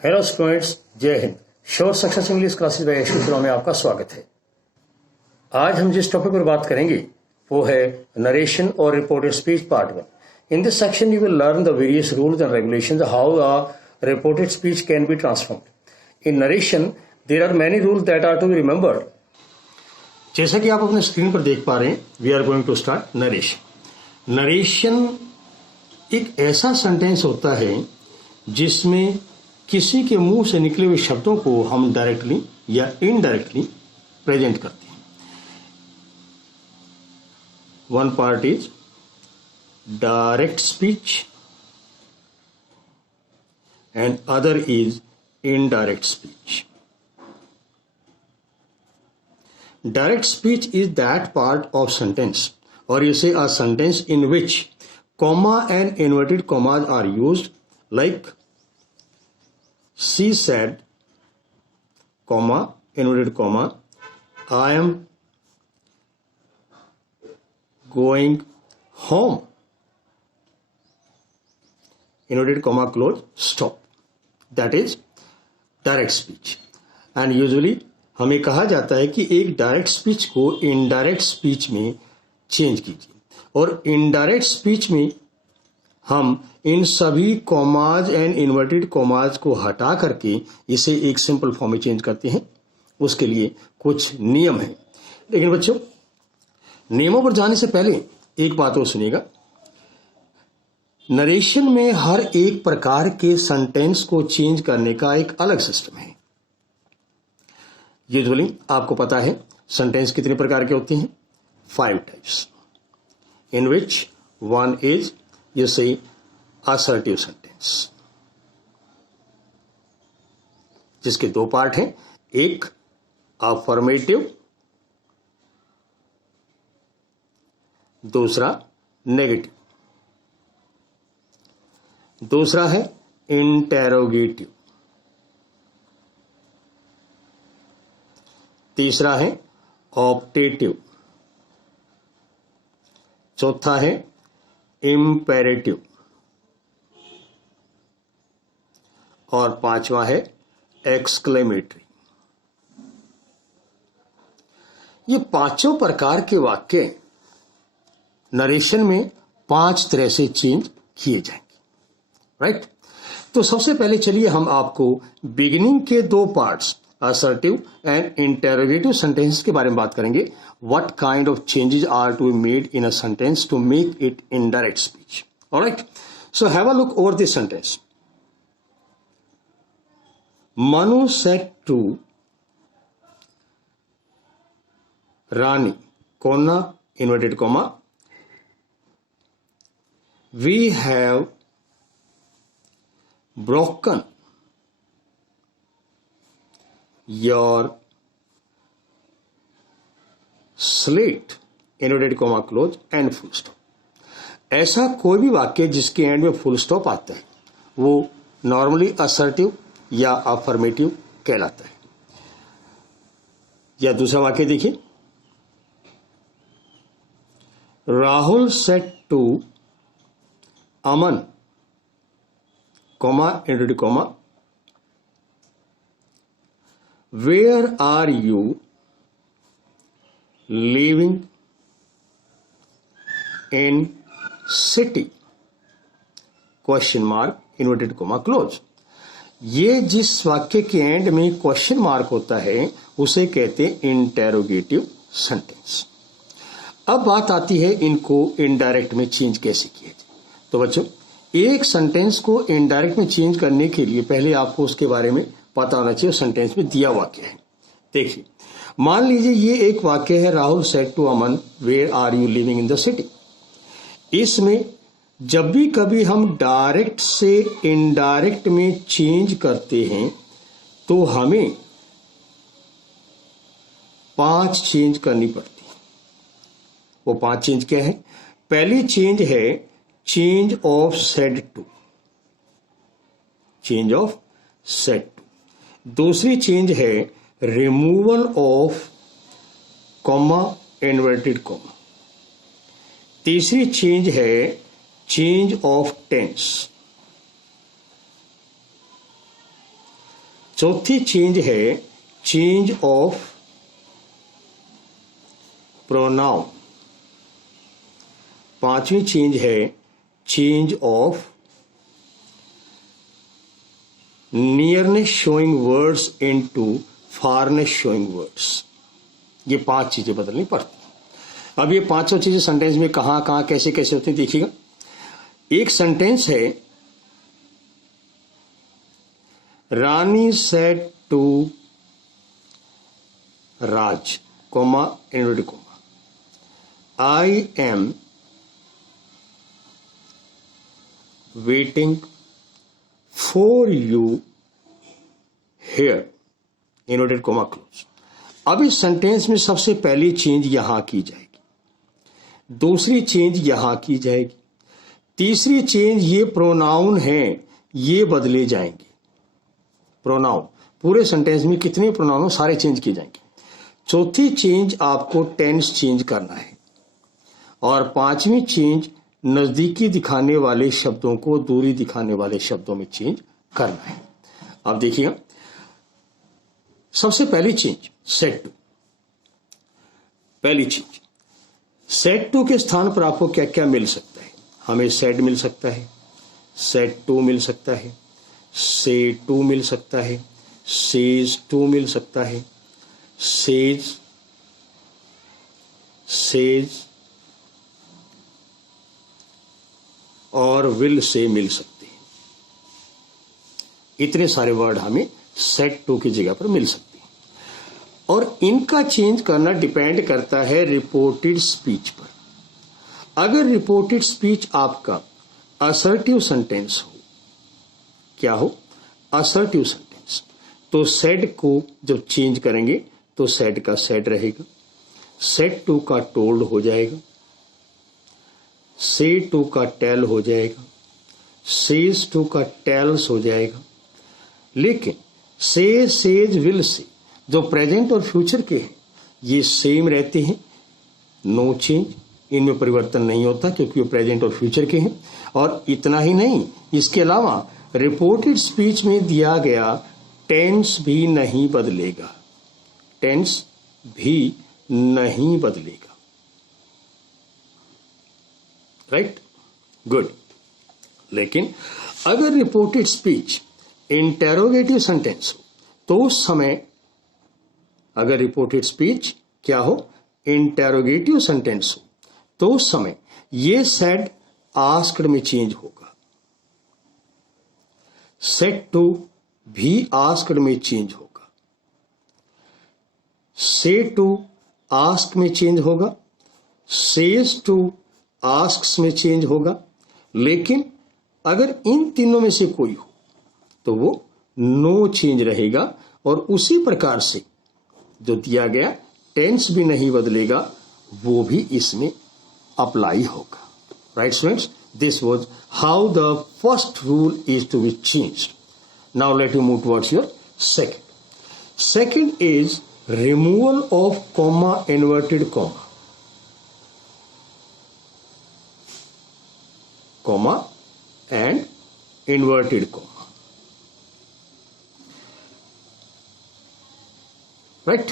Hello students, जय Hind. Sure success English classes bye Yashwant Sharma में आपका स्वागत है। आज हम जिस टॉपिक पर बात करेंगे वो है नरेशन और reported speech part 1। In this section you will learn the various rules and regulations how a reported speech can be transformed. In narration there are many rules that are to be remembered. जैसा कि आप अपने screen पर देख पा रहे हैं, we are going to start narration. Narration एक ऐसा सेंटेंस होता है जिसमें किसी के मुंह से निकले हुए शब्दों को हम डायरेक्टली या इनडायरेक्टली प्रेजेंट करते हैं। One part is direct speech and other is indirect speech. Direct speech is that part of sentence, or you say a sentence in which comma and inverted commas are used, like she said, comma, inverted comma, I am going home, inverted comma, close, stop. That is direct speech. And usually हमें कहा जाता है कि एक direct speech को indirect speech में change कीजिए, और इनडायरेक्ट स्पीच में हम इन सभी कॉमाज एंड इन्वर्टेड कॉमाज को हटा करके इसे एक सिंपल फॉर्म में चेंज करते हैं। उसके लिए कुछ नियम हैं। लेकिन बच्चों, नियमों पर जाने से पहले एक बात और सुनिएगा। नरेशन में हर एक प्रकार के सेंटेंस को चेंज करने का एक अलग सिस्टम है। यूजुअली आपको पता है सेंटेंस कितने प्रकार के होते हैं? 5 types, in which one is, you say, assertive sentence, जिसके 2 पार्ट हैं, एक affirmative, दूसरा negative, दूसरा है interrogative, तीसरा है optative, चौथा है इम्पेरेटिव, और पांचवा है एक्सक्लेमेटरी। ये पांचों प्रकार के वाक्य नरेशन में 5 तरह से चेंज किए जाएंगे, राइट? तो सबसे पहले चलिए हम आपको बिगिनिंग के 2 parts, assertive and interrogative sentences के बारे में बात करेंगे। What kind of changes are to be made in a sentence to make it indirect speech? All right. So have a look over this sentence. Manu said to Rani, comma, inverted comma, we have broken your slate, inverted comma, close, and full stop. ऐसा कोई भी वाक्य जिसके and में full stop आता है वो normally assertive या अफर्मेटिव कहलाता है। या दूसरा वाक्य देखिए, Rahul said to Aman, comma, inverted comma, where are you living in city, question mark, inverted comma, close। ये जिस वाक्य के एंड में क्वेश्चन मार्क होता है उसे कहते हैं इंटेरोगेटिव सेंटेंस। अब बात आती है इनको इनडायरेक्ट में चेंज कैसे किया जाए। तो बच्चों, एक सेंटेंस को इनडायरेक्ट में चेंज करने के लिए पहले आपको उसके बारे में पता होना चाहिए सेंटेंस में दिया वाक्य है। देखिए, मान लीजिए ये एक वाक्य है, Rahul said to Aman, where are you living in the city. इसमें जब भी कभी हम डायरेक्ट से इनडायरेक्ट में चेंज करते हैं तो हमें 5 चेंज करनी पड़ती है। वो 5 चेंज क्या है? पहली चेंज है change of said to, change of said to. दूसरी चेंज है removal of comma, inverted comma. तीसरी चेंज है चेंज ऑफ टेंस। चौथी चेंज है चेंज ऑफ प्रोनाउन। पांचवी चेंज है change of nearness showing words into farness showing words. ये 5 चीजें बदलनी पड़ती हैं। अब ये पांचों चीजें सेंटेंस में कहां कहां कैसे कैसे होती है देखिएगा। एक सेंटेंस है Rani said to Raj comma inverted comma I am waiting for you here inverted comma close. अब इस सेंटेंस में सबसे पहली चेंज यहां की जाएगी, दूसरी चेंज यहां की जाएगी, तीसरी चेंज ये प्रोनाउन है ये बदले जाएंगे। प्रोनाउन पूरे सेंटेंस में कितने प्रोनाउन हो सारे चेंज किए जाएंगे। चौथी चेंज आपको टेंस चेंज करना है और पांचवी चेंज नजदीकी दिखाने वाले शब्दों को दूरी दिखाने वाले शब्दों में चेंज करना है। अब देखिएगा सबसे पहली चेंज सेड टू। पहली चीज सेड टू के स्थान पर आपको क्या क्या मिल सकता है। हमें सेड मिल सकता है, सेड टू मिल सकता है, से टू मिल सकता है, सेज टू मिल सकता है, सेज सेज और विल से मिल सकते हैं। इतने सारे वर्ड हमें सेड टू की जगह पर मिल सकते हैं और इनका चेंज करना डिपेंड करता है रिपोर्टेड स्पीच पर। अगर रिपोर्टेड स्पीच आपका असर्टिव सेंटेंस हो, क्या हो असर्टिव सेंटेंस, तो सेड को जब चेंज करेंगे तो सेड का सेड रहेगा, सेड टू का टोल्ड हो जाएगा, से टू का टेल हो जाएगा, सेज टू का टेल्स हो जाएगा। लेकिन से सेज विल से जो प्रेजेंट और फ्यूचर के हैं ये सेम रहते हैं, नो चेंज, इनमें परिवर्तन नहीं होता क्योंकि वो प्रेजेंट और फ्यूचर के हैं। और इतना ही नहीं, इसके अलावा रिपोर्टेड स्पीच में दिया गया टेंस भी नहीं बदलेगा, टेंस भी नहीं बदलेगा। Right, good. लेकिन अगर रिपोर्टेड स्पीच इंटेरोगेटिव सेंटेंस हो तो उस समय, अगर रिपोर्टेड स्पीच क्या हो इंटेरोगेटिव सेंटेंस हो तो उस समय ये सेड आस्क्ड में चेंज होगा, सेड टू भी आस्क्ड में चेंज होगा, से टू आस्क में चेंज होगा, सेज टू आस्क्स में चेंज होगा। लेकिन अगर इन तीनों में से कोई हो तो वो नो चेंज रहेगा और उसी प्रकार से जो दिया गया टेंस भी नहीं बदलेगा वो भी इसमें अप्लाई होगा। Right students, this was how the first rule is to be changed. Now let you move towards your second. Second is removal of comma inverted comma, comma and inverted comma. Right,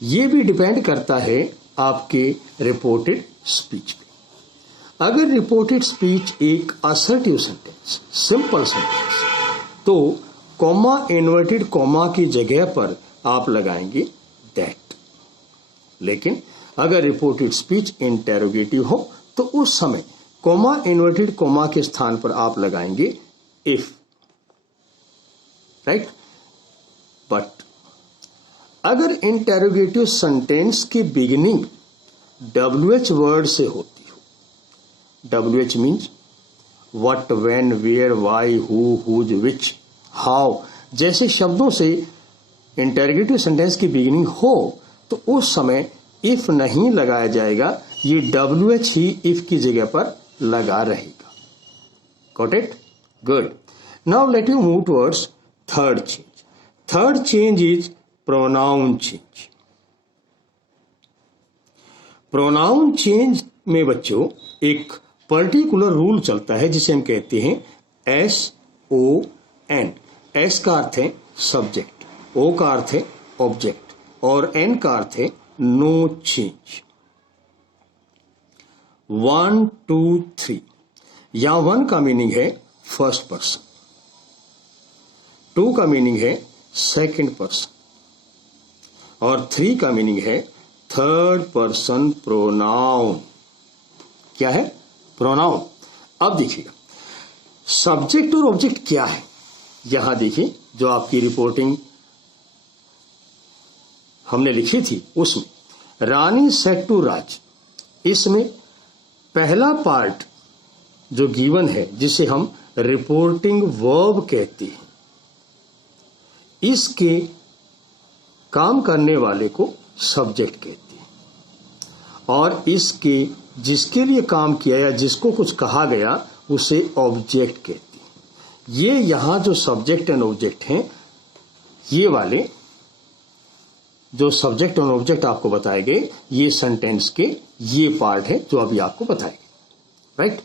ये भी depend करता है आपके reported speech पे। अगर reported speech एक assertive sentence, simple sentence, तो comma inverted comma की जगह पर आप लगाएंगे दैट। लेकिन अगर रिपोर्टेड स्पीच इंटेरोगेटिव हो तो उस समय कॉमा इन्वर्टेड कॉमा के स्थान पर आप लगाएंगे इफ। राइट, बट अगर इंटेरोगेटिव सेंटेंस की बिगिनिंग WH वर्ड से होती हो, WH means what, when, where, why, who, whose, which, how जैसे शब्दों से इंटेरोगेटिव सेंटेंस की बिगिनिंग हो तो उस समय इफ नहीं लगाया जाएगा, ये WH ही इफ की जगह पर लगा रहेगा। Got it? Good. Now let you move towards third change. Third change is pronoun change. Pronoun change में बच्चों एक पर्टिकुलर रूल चलता है जिसे हम कहते हैं SON। S का अर्थ है सब्जेक्ट, ओ का अर्थ है ऑब्जेक्ट और एन का अर्थ है नो चेंज। 1 2 3, यहां 1 का मीनिंग है फर्स्ट पर्सन, 2 का मीनिंग है सेकंड पर्सन और 3 का मीनिंग है थर्ड पर्सन प्रोनाउन। क्या है? प्रोनाउन। अब देखिएगा सब्जेक्ट और ऑब्जेक्ट क्या है। यहां देखिए जो आपकी रिपोर्टिंग हमने लिखी थी उसमें रानी सेड टू राज, इसमें पहला पार्ट जो गिवन है जिसे हम रिपोर्टिंग वर्ब कहते हैं, इसके काम करने वाले को सब्जेक्ट कहते हैं और इसके जिसके लिए काम किया या जिसको कुछ कहा गया उसे ऑब्जेक्ट कहते हैं। ये यहां जो सब्जेक्ट एंड ऑब्जेक्ट हैं, ये वाले जो सब्जेक्ट और ऑब्जेक्ट आपको बताए गए, ये सेंटेंस के ये पार्ट है जो अभी आपको बताए गए, राइट।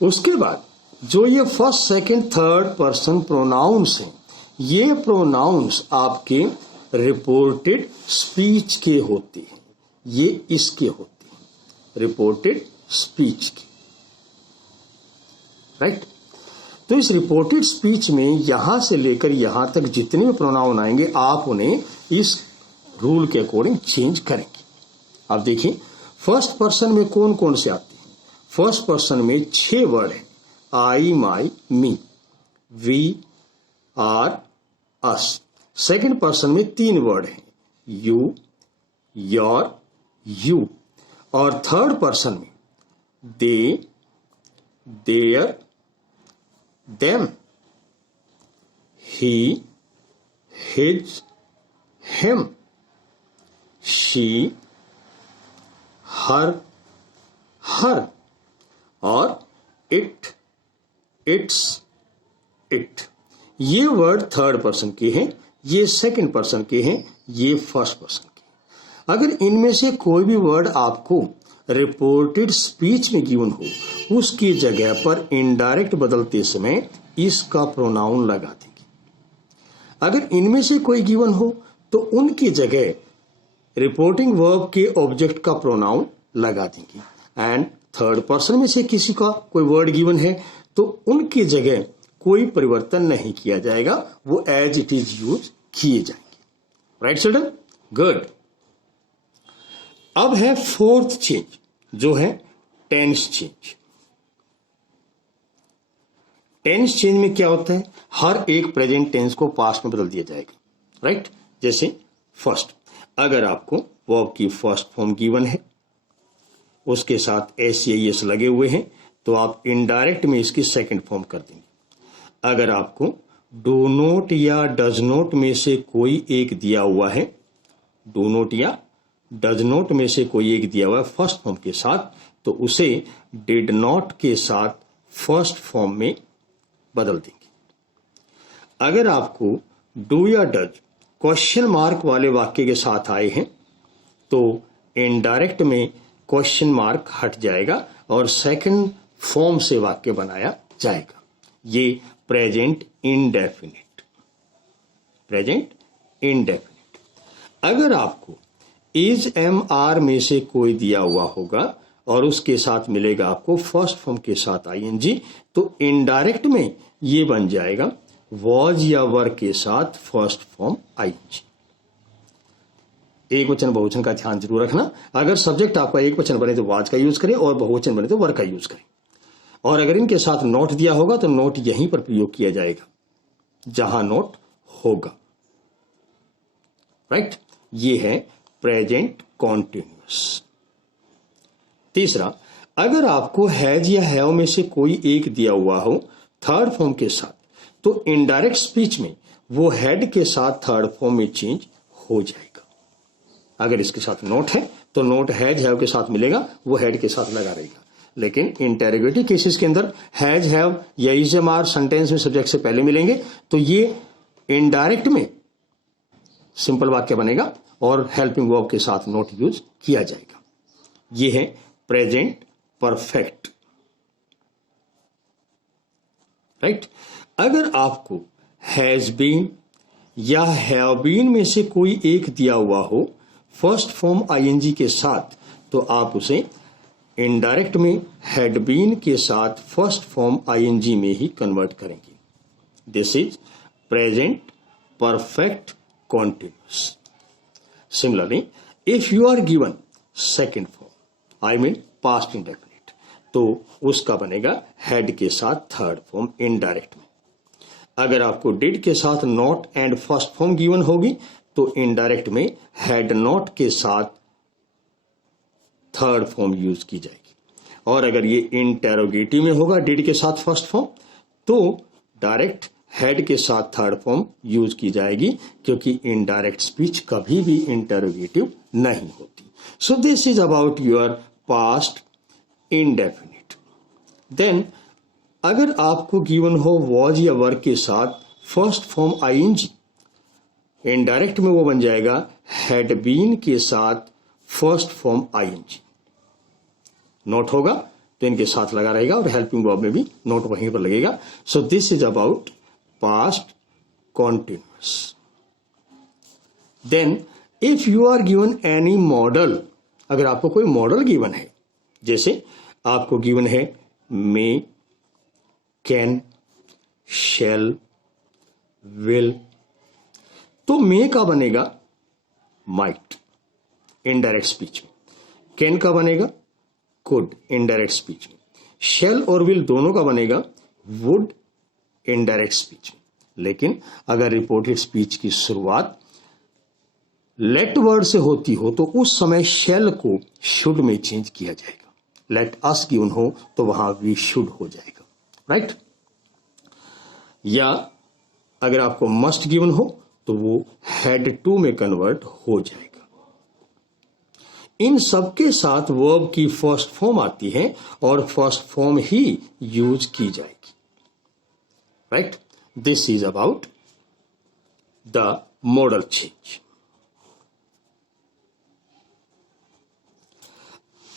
उसके बाद जो ये first second third person pronouns हैं, ये प्रोनाउंस आपके रिपोर्टेड स्पीच के होते हैं, ये इसके होते हैं रिपोर्टेड स्पीच के, राइट। तो इस रिपोर्टेड स्पीच में यहां से लेकर यहां तक जितने भी प्रोनाउन आएंगे आप उन्हें इस रूल के अकॉर्डिंग चेंज करेंगे। अब देखिए फर्स्ट पर्सन में कौन कौन से आते हैं। फर्स्ट पर्सन में 6 वर्ड हैं, I, my, me, we, our, us. Second person में 3 वर्ड हैं, यू, योर, यू। और थर्ड पर्सन में they, their, them, he, his, him, she, her, her और it, its, it। ये वर्ड थर्ड पर्सन के हैं, ये सेकंड पर्सन के हैं, ये फर्स्ट पर्सन के हैं। अगर इनमें से कोई भी वर्ड आपको रिपोर्टेड स्पीच में गिवन हो, उसकी जगह पर इनडायरेक्ट बदलते समय इसका प्रोनाउन लगा देंगे। अगर इनमें से कोई गिवन हो तो उनकी जगह रिपोर्टिंग वर्ब के ऑब्जेक्ट का प्रोनाउन लगा देंगे। एंड थर्ड पर्सन में से किसी का कोई वर्ड गिवन है तो उनकी जगह कोई परिवर्तन नहीं किया जाएगा, वो एज इट इज यूज किए जाएंगे। Right children, good. अब है फोर्थ चेंज जो है टेंस चेंज। टेंस चेंज में क्या होता है, हर एक प्रेजेंट टेंस को पास्ट में बदल दिया जाएगा, राइट। जैसे फर्स्ट, अगर आपको वर्ब की फर्स्ट फॉर्म गिवन है, उसके साथ एस या एस लगे हुए हैं, तो आप इनडायरेक्ट में इसकी सेकंड फॉर्म कर देंगे। अगर आपको डू नॉट या डज नॉट में से कोई एक दिया हुआ है, डू नॉट या डज नॉट में से कोई एक दिया हुआ है फर्स्ट फॉर्म के साथ, तो उसे डिड नॉट के साथ फर्स्ट फॉर्म में बदल देंगे। अगर आपको डू या डज क्वेश्चन मार्क वाले वाक्य के साथ आए हैं तो इनडायरेक्ट में क्वेश्चन मार्क हट जाएगा और सेकंड फॉर्म से वाक्य बनाया जाएगा। ये प्रेजेंट इंडेफिनिट, प्रेजेंट इंडेफिनिट। अगर आपको इज एम आर में से कोई दिया हुआ होगा और उसके साथ मिलेगा आपको फर्स्ट फॉर्म के साथ आईएनजी, तो इनडायरेक्ट में ये बन जाएगा वॉज या वर के साथ फर्स्ट फॉर्म आईएनजी। एक वचन बहुवचन का ध्यान जरूर रखना। अगर सब्जेक्ट आपका एक वचन बने तो वाज का यूज करें और बहुवचन बने तो वर का यूज करें। और अगर इनके साथ नोट दिया होगा तो नोट यहीं पर प्रयोग किया जाएगा जहां नोट होगा, राइट। ये है प्रेजेंट कॉन्टिन्यूअस। तीसरा, अगर आपको हैज या हैव में से कोई एक दिया हुआ हो थर्ड फॉर्म के साथ, तो इनडायरेक्ट स्पीच में वो हैड के साथ थर्ड फॉर्म में चेंज हो जाएगा। अगर इसके साथ नोट है तो नोट हैज हैव के साथ मिलेगा, वो हैड के साथ लगा रहेगा। लेकिन इंटेरोगेटिव केसेस के अंदर हैज हैव या इज एम आर सेंटेंस में सब्जेक्ट से पहले मिलेंगे तो ये इनडायरेक्ट में सिंपल वाक्य बनेगा और हेल्पिंग वर्ब के साथ नोट यूज किया जाएगा। ये है प्रेजेंट परफेक्ट, राइट। अगर आपको हैज बीन या हैव बीन में से कोई एक दिया हुआ हो फर्स्ट फॉर्म आईएनजी के साथ, तो आप उसे इनडायरेक्ट में हैड बीन के साथ फर्स्ट फॉर्म आईएनजी में ही कन्वर्ट करेंगे. This is present perfect continuous. Similarly if you are given second form, I mean past indefinite, तो उसका बनेगा हैड के साथ थर्ड फॉर्म इनडायरेक्ट में. अगर आपको डिड के साथ not and first form given होगी तो इनडायरेक्ट में हैड नॉट के साथ थर्ड फॉर्म यूज की जाएगी. और अगर ये इंटेरोगेटिव में होगा डिड के साथ फर्स्ट फॉर्म, तो डायरेक्ट हैड के साथ थर्ड फॉर्म यूज की जाएगी, क्योंकि इनडायरेक्ट स्पीच कभी भी इंटेरोगेटिव नहीं होती. So this is about your past indefinite. Then अगर आपको गिवन हो वॉज या वर के साथ फर्स्ट फॉर्म आईएनजी, इनडायरेक्ट में वो बन जाएगा हैड बीन के साथ फर्स्ट फॉर्म आईएनजी. नोट होगा तो इनके साथ लगा रहेगा और हेल्पिंग वर्ब में भी नोट वहीं पर लगेगा. So this is about past continuous. Then if you are given any modal, अगर आपको कोई मॉडल गिवन है, जैसे आपको गिवन है मे, कैन, शैल, विल, तो मे का बनेगा माइट इनडायरेक्ट स्पीच में, कैन का बनेगा कुड इनडायरेक्ट स्पीच में, शैल और विल दोनों का बनेगा वुड इनडायरेक्ट स्पीच में. लेकिन अगर रिपोर्टेड स्पीच की शुरुआत लेट वर्ड से होती हो तो उस समय शैल को शुड में चेंज किया जाएगा. लेट अस गिवन हो तो वहां वी शुड हो जाएगा, राइट. या अगर आपको मस्ट गिवन हो तो वो हैड टू में कन्वर्ट हो जाएगा. इन सबके साथ वर्ब की फर्स्ट फॉर्म आती है और फर्स्ट फॉर्म ही यूज की जाएगी, right. This is about the model change.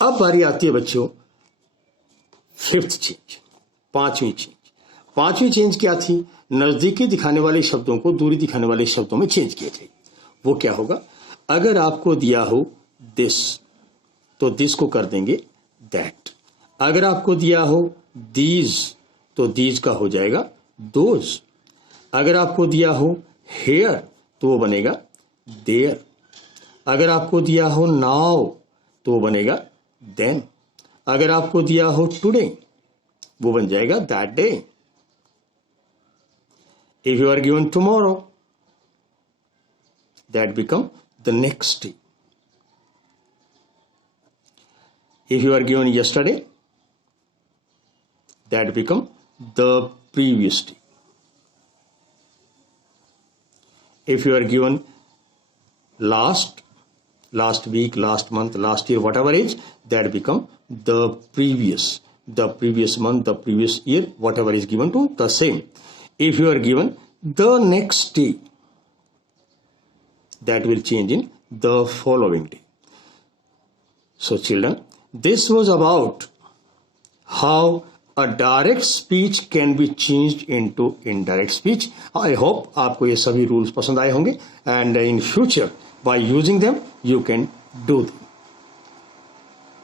अब बारी आती है बच्चों फिफ्थ चेंज, पांचवी चेंज. पांचवी चेंज क्या थी? नजदीकी दिखाने वाले शब्दों को दूरी दिखाने वाले शब्दों में चेंज किया जाए. वो क्या होगा? अगर आपको दिया हो दिस तो दिस को कर देंगे दैट. अगर आपको दिया हो दीज तो दीज का हो जाएगा दोज. अगर आपको दिया हो हेयर तो वो बनेगा देयर. अगर आपको दिया हो नाउ तो वो बनेगा देन. अगर आपको दिया हो टुडे वो बन जाएगा that day. If you are given tomorrow, that become the next day. If you are given yesterday, that become the previous day. If you are given last week, last month, last year, whatever is, that become the previous month, the previous year, whatever is given to the same. If you are given the next day, that will change in the following day. So children, this was about how a direct speech can be changed into indirect speech. I hope आपको ये सभी rules पसंद आए होंगे and in future by using them you can do them.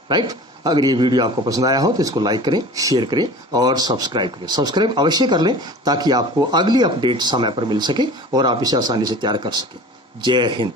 Right? अगर ये video आपको पसंद आया हो तो इसको लाइक करें, शेयर करें और सब्सक्राइब करें. सब्सक्राइब अवश्य कर लें ताकि आपको अगली अपडेट समय पर मिल सके और आप इसे आसानी से तैयार कर सकें. जय हिंद.